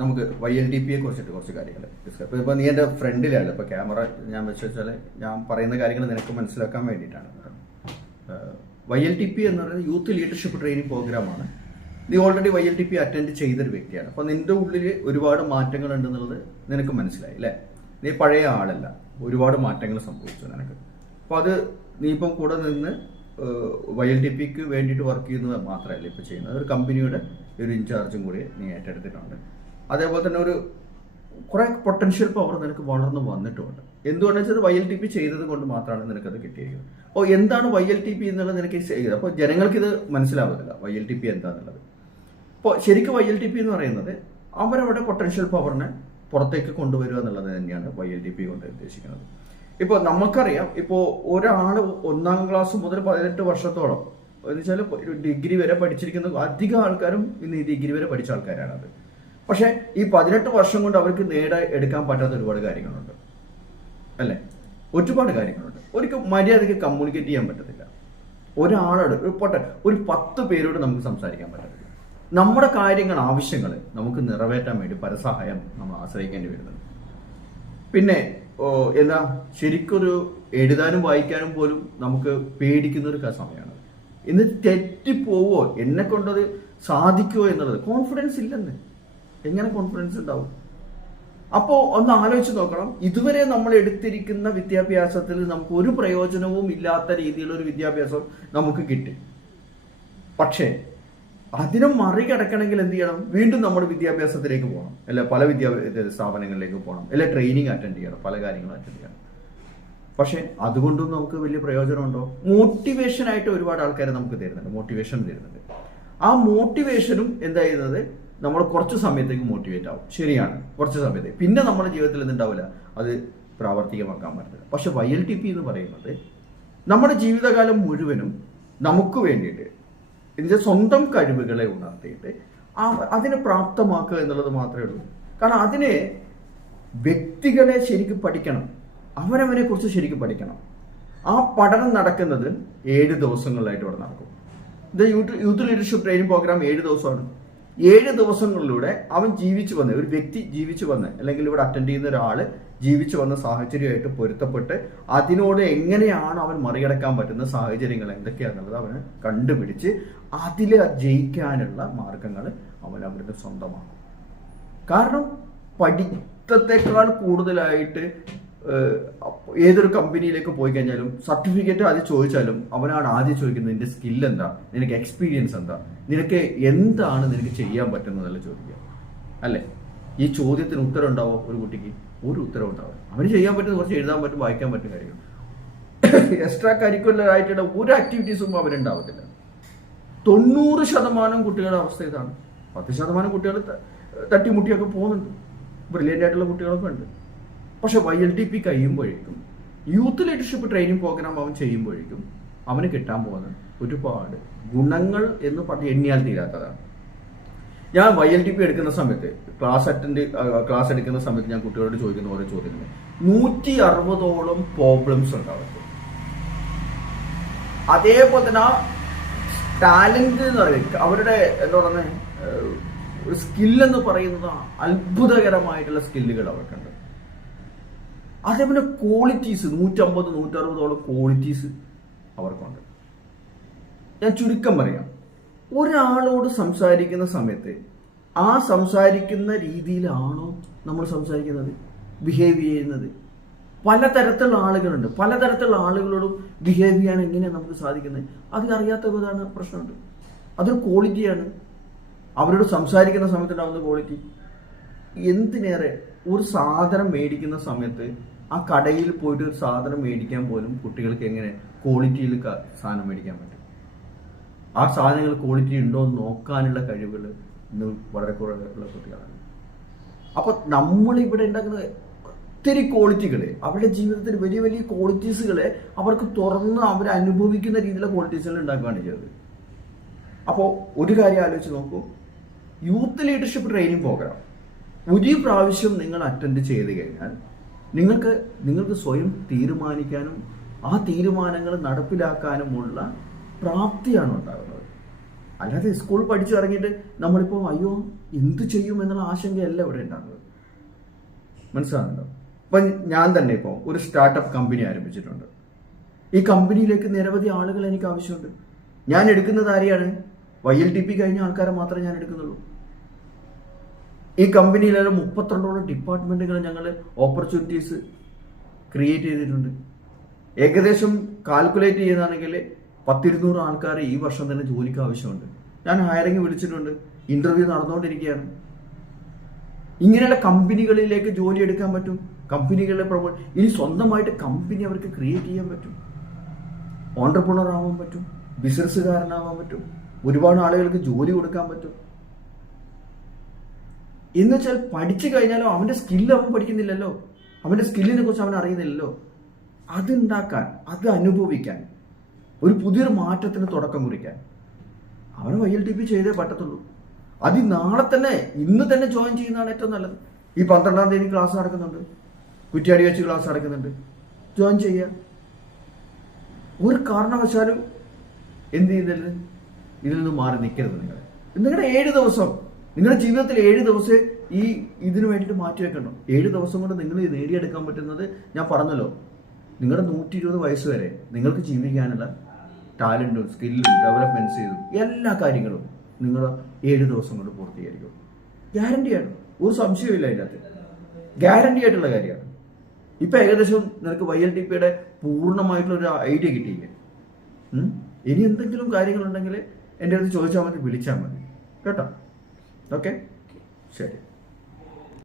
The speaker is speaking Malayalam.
നമുക്ക് YLTP യെ കുറിച്ചിട്ട് കുറച്ച് കാര്യങ്ങൾ ഡിസ്കസ്. ഇപ്പോൾ നീ എൻ്റെ ഫ്രണ്ടിലാണ്, ഇപ്പോൾ ക്യാമറ ഞാൻ വെച്ച് വെച്ചാൽ ഞാൻ പറയുന്ന കാര്യങ്ങൾ നിനക്ക് മനസ്സിലാക്കാൻ വേണ്ടിയിട്ടാണ്. YLTP എന്ന് പറയുന്നത് യൂത്ത് ലീഡർഷിപ്പ് ട്രെയിനിങ് പ്രോഗ്രാമാണ്. നീ ഓൾറെഡി YLTP അറ്റൻഡ് ചെയ്തൊരു വ്യക്തിയാണ്. അപ്പോൾ നിന്റെ ഉള്ളിൽ ഒരുപാട് മാറ്റങ്ങൾ ഉണ്ടെന്നുള്ളത് നിനക്ക് മനസ്സിലായി അല്ലേ? നീ പഴയ ആളല്ല, ഒരുപാട് മാറ്റങ്ങൾ സംഭവിച്ചു നിനക്ക്. അപ്പോൾ അത് നീ ഇപ്പം കൂടെ നിന്ന് YLTPക്ക് വേണ്ടിയിട്ട് വർക്ക് ചെയ്യുന്നത് മാത്രമല്ല ഇപ്പോൾ ചെയ്യുന്നത്, ഒരു കമ്പനിയുടെ ഒരു ഇൻചാർജും കൂടി നീ ഏറ്റെടുത്തിട്ടുണ്ട്. അതേപോലെ തന്നെ ഒരു കുറെ പൊട്ടൻഷ്യൽ പവർ നിനക്ക് വളർന്നു വന്നിട്ടുമുണ്ട്. എന്തുകൊണ്ടെന്ന് വെച്ചാൽ YLTP ചെയ്തത് കൊണ്ട് മാത്രമാണ് നിനക്കത് കിട്ടിയിരിക്കുന്നത്. അപ്പോൾ എന്താണ് YLTP എന്നുള്ളത് നിനക്ക് ചെയ്യുന്നത്? അപ്പോൾ ജനങ്ങൾക്കിത് മനസ്സിലാവുന്നില്ല YLTP എന്താണെന്നുള്ളത്. അപ്പോൾ ശരിക്കും YLTP എന്ന് പറയുന്നത് അവരവരുടെ പൊട്ടൻഷ്യൽ പവറിനെ പുറത്തേക്ക് കൊണ്ടുവരിക എന്നുള്ളത് തന്നെയാണ് YLTP കൊണ്ട് ഉദ്ദേശിക്കുന്നത്. ഇപ്പോൾ നമുക്കറിയാം, ഇപ്പോൾ ഒരാൾ 1ാം ക്ലാസ് മുതൽ 18 വർഷത്തോളം എന്ന് വെച്ചാൽ ഡിഗ്രി വരെ പഠിച്ചിരിക്കുന്ന അധികം ആൾക്കാരും ഇന്ന് ഈ ഡിഗ്രി വരെ പഠിച്ച ആൾക്കാരാണത്. പക്ഷെ ഈ 18 വർഷം കൊണ്ട് അവർക്ക് എടുക്കാൻ പറ്റാത്ത ഒരുപാട് കാര്യങ്ങളുണ്ട് അല്ലേ? ഒരുപാട് കാര്യങ്ങളുണ്ട്. ഒരിക്കലും മര്യാദയ്ക്ക് കമ്മ്യൂണിക്കേറ്റ് ചെയ്യാൻ പറ്റത്തില്ല. ഒരാളോട് ഒരു 10 പേരോട് നമുക്ക് സംസാരിക്കാൻ പറ്റത്തില്ല. നമ്മുടെ കാര്യങ്ങൾ, ആവശ്യങ്ങൾ നമുക്ക് നിറവേറ്റാൻ വേണ്ടി പരസഹായം നമ്മൾ ആശ്രയിക്കേണ്ടി വരുന്നത്. പിന്നെ എന്താ ശരിക്കൊരു എഴുതാനും വായിക്കാനും പോലും നമുക്ക് പേടിക്കുന്ന ഒരു സമയമാണ്. ഇന്ന് തെറ്റിപ്പോവോ, എന്നെ കൊണ്ടത് സാധിക്കുമോ എന്നുള്ളത് കോൺഫിഡൻസ് ഇല്ലെന്ന്. എങ്ങനെ കോൺഫിഡൻസ് ഉണ്ടാവും? അപ്പോൾ ഒന്ന് ആലോചിച്ച് നോക്കണം. ഇതുവരെ നമ്മൾ എടുത്തിരിക്കുന്ന വിദ്യാഭ്യാസത്തിൽ നമുക്ക് ഒരു പ്രയോജനവും ഇല്ലാത്ത രീതിയിലുള്ള ഒരു വിദ്യാഭ്യാസം നമുക്ക് കിട്ടി. പക്ഷേ അതിനെ മറികടക്കണമെങ്കിൽ എന്ത് ചെയ്യണം? വീണ്ടും നമ്മുടെ വിദ്യാഭ്യാസത്തിലേക്ക് പോകണം, അല്ലെ പല സ്ഥാപനങ്ങളിലേക്ക് പോകണം, അല്ലെ ട്രെയിനിങ് അറ്റൻഡ് ചെയ്യണം, പല കാര്യങ്ങളും അറ്റൻഡ് ചെയ്യണം. പക്ഷെ അതുകൊണ്ടും നമുക്ക് വലിയ പ്രയോജനമുണ്ടോ? മോട്ടിവേഷനായിട്ട് ഒരുപാട് ആൾക്കാരെ നമുക്ക് തരുന്നുണ്ട്, മോട്ടിവേഷൻ തരുന്നുണ്ട്. ആ മോട്ടിവേഷനും എന്താ ചെയ്യുന്നത്? നമ്മൾ കുറച്ച് സമയത്തേക്ക് മോട്ടിവേറ്റ് ആവും, ശരിയാണ്, കുറച്ച് സമയത്തേക്ക്. പിന്നെ നമ്മുടെ ജീവിതത്തിൽ എന്തുണ്ടാവില്ല, അത് പ്രാവർത്തികമാക്കാൻ പറ്റില്ല. പക്ഷെ YLTP എന്ന് പറയുന്നത് നമ്മുടെ ജീവിതകാലം മുഴുവനും നമുക്ക് വേണ്ടിയിട്ട് ഇതിന്റെ സ്വന്തം കഴിവുകളെ ഉണർത്തിയിട്ട് അതിനെ പ്രാപ്തമാക്കുക എന്നുള്ളത് മാത്രമേ ഉള്ളൂ. കാരണം അതിനെ വ്യക്തികളെ ശരിക്കും പഠിക്കണം, അവനവനെ കുറിച്ച് ശരിക്കും പഠിക്കണം. ആ പഠനം നടക്കുന്നത് 7 ദിവസങ്ങളിലായിട്ട് ഇവിടെ നടക്കും. ഇത് യൂത്ത് ലീഡർഷിപ്പ് ട്രെയിനിങ് പ്രോഗ്രാം 7 ദിവസമാണ്. 7 ദിവസങ്ങളിലൂടെ അവൻ ജീവിച്ചു വന്ന ഒരു വ്യക്തി ജീവിച്ചു വന്ന്, അല്ലെങ്കിൽ ഇവിടെ അറ്റൻഡ് ചെയ്യുന്ന ഒരാൾ ജീവിച്ചു വന്ന സാഹചര്യമായിട്ട് പൊരുത്തപ്പെട്ട് അതിനോട് എങ്ങനെയാണ് അവൻ മറികടക്കാൻ പറ്റുന്ന സാഹചര്യങ്ങൾ എന്തൊക്കെയാണെന്നുള്ളത് അവന് കണ്ടുപിടിച്ച് അതിൽ ജയിക്കാനുള്ള മാർഗങ്ങൾ അവൻ അവരുടെ സ്വന്തമാക്കും. കാരണം പഠിത്തത്തെക്കാൾ കൂടുതലായിട്ട് ഏതൊരു കമ്പനിയിലേക്ക് പോയി കഴിഞ്ഞാലും സർട്ടിഫിക്കറ്റ് ആദ്യം ചോദിച്ചാലും അവനാണ് ആദ്യം ചോദിക്കുന്നത് നിന്റെ സ്കിൽ എന്താ, നിനക്ക് എക്സ്പീരിയൻസ് എന്താ, നിനക്ക് എന്താണ് നിനക്ക് ചെയ്യാൻ പറ്റുന്നതല്ല ചോദിക്കുക അല്ലേ? ഈ ചോദ്യത്തിന് ഉത്തരം ഉണ്ടാവോ ഒരു കുട്ടിക്ക്? ഒരു ഉത്തരം ഉണ്ടാവും. അവന് ചെയ്യാൻ പറ്റുന്ന കുറച്ച് എഴുതാൻ പറ്റും, വായിക്കാൻ പറ്റും കാര്യങ്ങൾ. എക്സ്ട്രാ കരിക്കുലർ ആയിട്ടുള്ള ഒരു ആക്ടിവിറ്റീസും അവരുണ്ടാവത്തില്ല. 90% കുട്ടികളുടെ അവസ്ഥ ഇതാണ്. 10% കുട്ടികൾ തട്ടിമുട്ടിയൊക്കെ പോകുന്നുണ്ട്, ബ്രില്യൻ്റ് ആയിട്ടുള്ള കുട്ടികളൊക്കെ ഉണ്ട്. പക്ഷെ YLTP കഴിയുമ്പോഴേക്കും, യൂത്ത് ലീഡർഷിപ്പ് ട്രെയിനിങ് പ്രോഗ്രാം അവൻ ചെയ്യുമ്പോഴേക്കും അവന് കിട്ടാൻ പോകുന്ന ഒരുപാട് ഗുണങ്ങൾ എന്ന് പറഞ്ഞ് എണ്ണിയാൽ തീരാത്തതാണ്. ഞാൻ YLTP എടുക്കുന്ന സമയത്ത് ക്ലാസ് എടുക്കുന്ന സമയത്ത് ഞാൻ കുട്ടികളോട് ചോദിക്കുന്ന ഓരോ ചോദ്യങ്ങൾ 160ഓളം പ്രോബ്ലംസ് ഉണ്ട് അവർക്ക്. അതേപോലെ തന്നെ ആ ടാലന്റ് എന്ന് പറയുന്നത്, അവരുടെ എന്താ പറയുന്നത്, ഒരു സ്കില്ലെന്ന് പറയുന്നത് അത്ഭുതകരമായിട്ടുള്ള സ്കില്ലുകൾ അവർക്കുണ്ട്. അതേപോലെ ക്വാളിറ്റീസ് 150-160ഓളം ക്വാളിറ്റീസ് അവർക്കുണ്ട്. ഞാൻ ചുരുക്കം പറയാം, ഒരാളോട് സംസാരിക്കുന്ന സമയത്ത് ആ സംസാരിക്കുന്ന രീതിയിലാണോ നമ്മൾ സംസാരിക്കുന്നത്, ബിഹേവ് ചെയ്യുന്നത്? പലതരത്തിലുള്ള ആളുകളുണ്ട്, പലതരത്തിലുള്ള ആളുകളോടും ബിഹേവ് ചെയ്യാൻ എങ്ങനെയാണ് നമുക്ക് സാധിക്കുന്നത്? അതിനറിയാത്തതാണ് പ്രശ്നമുണ്ട്. അതൊരു ക്വാളിറ്റിയാണ്, അവരോട് സംസാരിക്കുന്ന സമയത്തുണ്ടാകുന്ന ക്വാളിറ്റി. എന്തിനേറെ ഒരു സാധനം മേടിക്കുന്ന സമയത്ത് ആ കടയിൽ പോയിട്ട് ഒരു സാധനം മേടിക്കാൻ പോലും കുട്ടികൾക്ക് എങ്ങനെ ക്വാളിറ്റിയിൽ സാധനം മേടിക്കാൻ പറ്റും? ആ സാധനങ്ങൾ ക്വാളിറ്റി ഉണ്ടോ എന്ന് നോക്കാനുള്ള കഴിവുകൾ ഇന്ന് വളരെ കുറവുള്ള കുട്ടികളാണ്. അപ്പൊ നമ്മളിവിടെ ഉണ്ടാക്കുന്ന ഒത്തിരി ക്വാളിറ്റികളെ, അവരുടെ ജീവിതത്തിൽ വലിയ വലിയ ക്വാളിറ്റീസുകളെ അവർക്ക് തുറന്ന് അവർ അനുഭവിക്കുന്ന രീതിയിലുള്ള ക്വാളിറ്റീസുകൾ ഉണ്ടാക്കുകയാണ് ചെയ്തത്. അപ്പോൾ ഒരു കാര്യം ആലോചിച്ച് നോക്കൂ, യൂത്ത് ലീഡർഷിപ്പ് ട്രെയിനിങ് പ്രോഗ്രാം ഒരു പ്രാവശ്യം നിങ്ങൾ അറ്റൻഡ് ചെയ്ത് കഴിഞ്ഞാൽ നിങ്ങൾക്ക് സ്വയം തീരുമാനിക്കാനും ആ തീരുമാനങ്ങൾ നടപ്പിലാക്കാനുമുള്ള പ്രാപ്തിയാണ് ഉണ്ടാകുന്നത്. അല്ലാതെ സ്കൂൾ പഠിച്ചിറങ്ങിയിട്ട് നമ്മളിപ്പോൾ അയ്യോ എന്ത് ചെയ്യും എന്നുള്ള ആശങ്കയല്ല ഇവിടെ ഉണ്ടാകുന്നത്. മനസ്സിലാകുന്നുണ്ടോ? ഇപ്പം ഞാൻ തന്നെ ഇപ്പോൾ ഒരു സ്റ്റാർട്ടപ്പ് കമ്പനി ആരംഭിച്ചിട്ടുണ്ട്. ഈ കമ്പനിയിലേക്ക് നിരവധി ആളുകൾ എനിക്ക് ആവശ്യമുണ്ട്. ഞാൻ എടുക്കുന്നത് ആരെയാണ്? YLTP കഴിഞ്ഞ ആൾക്കാരെ മാത്രമേ ഞാൻ എടുക്കുന്നുള്ളൂ. ഈ കമ്പനിയിലെ 32 ഡിപ്പാർട്ട്മെന്റുകൾ ഞങ്ങൾ ഓപ്പർച്യൂണിറ്റീസ് ക്രിയേറ്റ് ചെയ്തിട്ടുണ്ട്. ഏകദേശം കാൽക്കുലേറ്റ് ചെയ്യുന്നതാണെങ്കിൽ 100-200 ആൾക്കാർ ഈ വർഷം തന്നെ ജോലിക്ക് ആവശ്യമുണ്ട്. ഞാൻ ഹയറിംഗ് വിളിച്ചിട്ടുണ്ട്, ഇന്റർവ്യൂ നടന്നുകൊണ്ടിരിക്കുകയാണ്. ഇങ്ങനെയുള്ള കമ്പനികളിലേക്ക് ജോലി എടുക്കാൻ പറ്റും. കമ്പനികളെ ഇനി സ്വന്തമായിട്ട് കമ്പനി അവർക്ക് ക്രിയേറ്റ് ചെയ്യാൻ പറ്റും. ഓൺട്രപ്രണർ ആവാൻ പറ്റും, ബിസിനസ്സുകാരനാവാൻ പറ്റും, ഒരുപാട് ആളുകൾക്ക് ജോലി കൊടുക്കാൻ പറ്റും. എന്നുവെച്ചാൽ പഠിച്ചു കഴിഞ്ഞാലോ അവന്റെ സ്കില്ല് അവൻ പഠിക്കുന്നില്ലല്ലോ, അവന്റെ സ്കില്ലിനെ കുറിച്ച് അവൻ അറിയുന്നില്ലല്ലോ. അതുണ്ടാക്കാൻ, അത് അനുഭവിക്കാൻ, ഒരു പുതിയൊരു മാറ്റത്തിന് തുടക്കം കുറിക്കാൻ അവന് YLTP ചെയ്തേ പറ്റത്തുള്ളൂ. അത് നാളെ തന്നെ, ഇന്ന് തന്നെ ജോയിൻ ചെയ്യുന്നതാണ് ഏറ്റവും നല്ലത്. ഈ 12-ാം തീയതി ക്ലാസ് നടക്കുന്നുണ്ട്, കുറ്റ്യാടി വെച്ച് ക്ലാസ് നടക്കുന്നുണ്ട്, ജോയിൻ ചെയ്യുക. ഒരു കാരണവശാലും എന്ത് ചെയ്യുന്നില്ല, ഇതിൽ നിന്ന് മാറി നിൽക്കരുത്. നിങ്ങളുടെ 7 ദിവസം, നിങ്ങളുടെ ജീവിതത്തിൽ 7 ദിവസം ഈ ഇതിനു വേണ്ടിയിട്ട് മാറ്റി വെക്കണം. 7 ദിവസം കൊണ്ട് നിങ്ങൾ നേടിയെടുക്കാൻ പറ്റുന്നത് ഞാൻ പറഞ്ഞല്ലോ, നിങ്ങളുടെ 120 വയസ്സ് വരെ നിങ്ങൾക്ക് ജീവിക്കാനുള്ള ടാലന്റും സ്കില്ലും ഡെവലപ്മെന്റ് ചെയ്തും എല്ലാ കാര്യങ്ങളും നിങ്ങൾ 7 ദിവസം കൊണ്ട് പൂർത്തീകരിക്കും. ഗ്യാരണ്ടിയാണ്, ഒരു സംശയമില്ല അതിനകത്ത്. ഗ്യാരണ്ടി ആയിട്ടുള്ള കാര്യമാണ്. ഇപ്പൊ ഏകദേശം നിനക്ക് YLTPയുടെ പൂർണ്ണമായിട്ടുള്ള ഒരു ഐഡിയ കിട്ടിയില്ലേ? ഇനി എന്തെങ്കിലും കാര്യങ്ങളുണ്ടെങ്കിൽ എൻ്റെ അടുത്ത് ചോദിച്ചാൽ മതി, വിളിച്ചാൽ മതി കേട്ടോ. ഓക്കെ, ശരി.